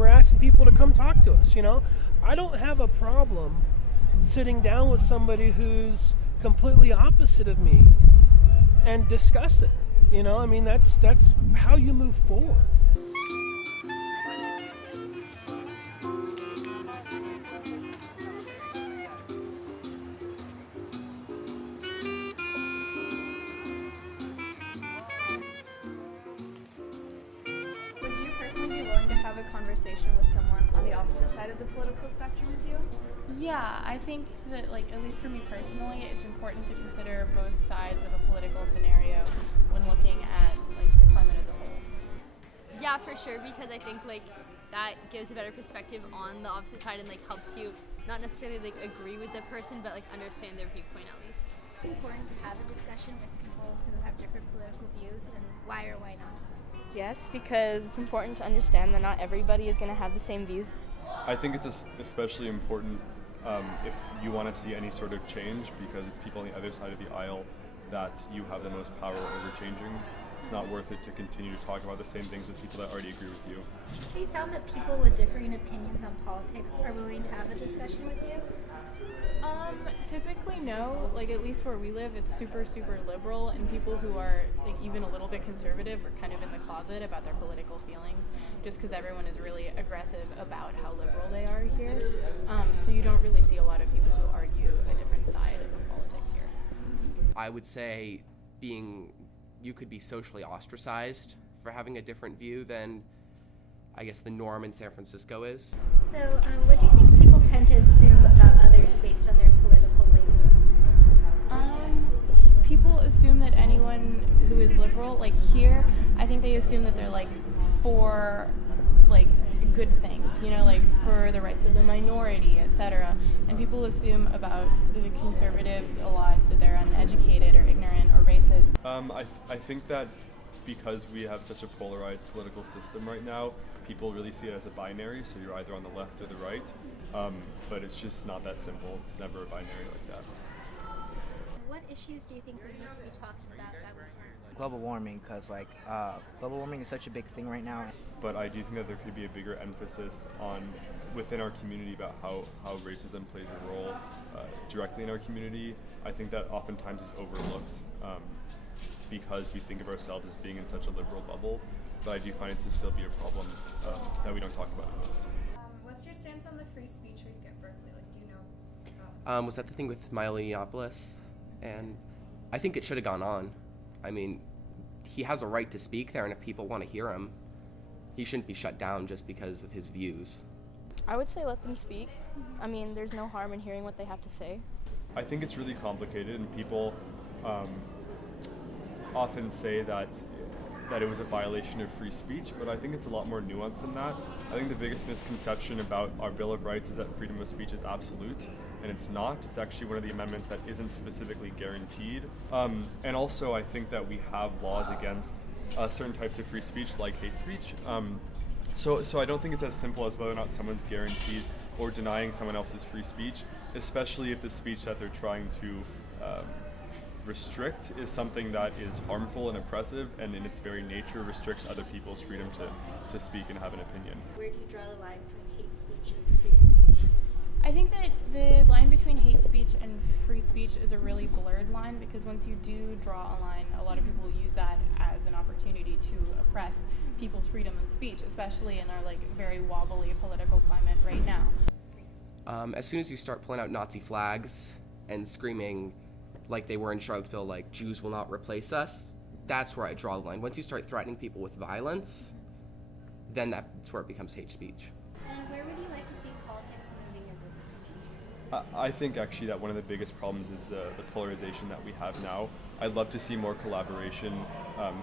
we're asking people to come talk to us, you know? I don't have a problem sitting down with somebody who's completely opposite of me and discuss it. You know, I mean, that's how you move forward. Would you personally be willing to have a conversation with someone on the opposite side of the political spectrum as you? Yeah, I think that, like, at least for me personally, it's important to consider both sides of a political scenario when looking at, like, the climate of the whole. Yeah, for sure, because I think like that gives a better perspective on the opposite side and like helps you not necessarily like agree with the person, but like understand their viewpoint at least. It's important to have a discussion with people who have different political views, and why or why not? Yes, because it's important to understand that not everybody is going to have the same views. I think it's especially important if you want to see any sort of change, because it's people on the other side of the aisle that you have the most power over changing. It's not worth it to continue to talk about the same things with people that already agree with you. Have you found that people with differing opinions on politics are willing to have a discussion with you? Typically no. Like, at least where we live, it's super, super liberal, and people who are like even a little bit conservative are kind of in the closet about their political feelings, just because everyone is really aggressive about how liberal they are here. So you don't really see a lot of people who argue a different side of politics here. I would say you could be socially ostracized for having a different view than, I guess, the norm in San Francisco is. So, what do you think people tend to assume about others based on their political labels? People assume that anyone who is liberal, like here, I think they assume that they're like for like good things, you know, like for the rights of the minority, etc. And people assume about the conservatives a lot that they're uneducated or ignorant or racist. I think that because we have such a polarized political system right now, people really see it as a binary, so you're either on the left or the right, but it's just not that simple. It's never a binary like that. What issues do you think we need to be talking about that we aren't? Global warming, because global warming is such a big thing right now. But I do think that there could be a bigger emphasis on within our community about how racism plays a role directly in our community. I think that oftentimes is overlooked because we think of ourselves as being in such a liberal bubble, but I do find it to still be a problem that we don't talk about enough. What's your stance on the free speech week at Berkeley? Like, do you know? Was that the thing with Milo Yiannopoulos? And I think it should have gone on. I mean, he has a right to speak there, and if people want to hear him, he shouldn't be shut down just because of his views. I would say let them speak. I mean, there's no harm in hearing what they have to say. I think it's really complicated, and people often say that it was a violation of free speech, but I think it's a lot more nuanced than that. I think the biggest misconception about our Bill of Rights is that freedom of speech is absolute, and it's not. It's actually one of the amendments that isn't specifically guaranteed. And also, I think that we have laws against certain types of free speech, like hate speech. So I don't think it's as simple as whether or not someone's guaranteed or denying someone else's free speech, especially if the speech that they're trying to restrict is something that is harmful and oppressive, and in its very nature restricts other people's freedom to speak and have an opinion. Where do you draw the line between hate speech and free speech? I think that the line between hate speech and free speech is a really blurred line, because once you do draw a line, a lot of people use that as an opportunity to oppress people's freedom of speech, especially in our like very wobbly political climate right now. As soon as you start pulling out Nazi flags and screaming like they were in Charlottesville, like Jews will not replace us, that's where I draw the line. Once you start threatening people with violence, then that's where it becomes hate speech. And where would you like to see politics moving in the coming years? I think actually that one of the biggest problems is the polarization that we have now. I'd love to see more collaboration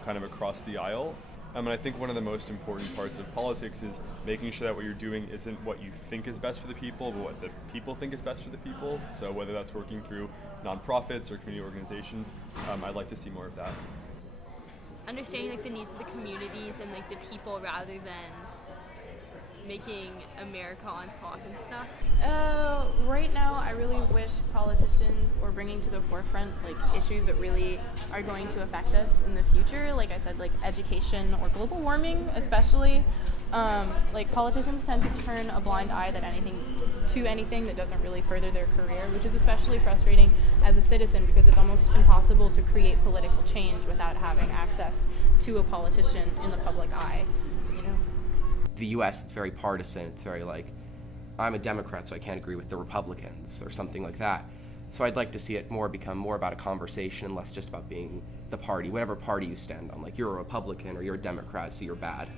kind of across the aisle. And I think one of the most important parts of politics is making sure that what you're doing isn't what you think is best for the people, but what the people think is best for the people. So whether that's working through nonprofits or community organizations, I'd like to see more of that. Understanding like the needs of the communities and like the people rather than making America on top and stuff? Right now, I really wish politicians were bringing to the forefront like issues that really are going to affect us in the future. Like I said, like education or global warming, especially. Like politicians tend to turn a blind eye to anything that doesn't really further their career, which is especially frustrating as a citizen because it's almost impossible to create political change without having access to a politician in the public eye. You know. The U.S. it's very partisan. It's very like, I'm a Democrat, so I can't agree with the Republicans or something like that. So I'd like to see it become more about a conversation and less just about being the party, whatever party you stand on. Like you're a Republican or you're a Democrat, so you're bad.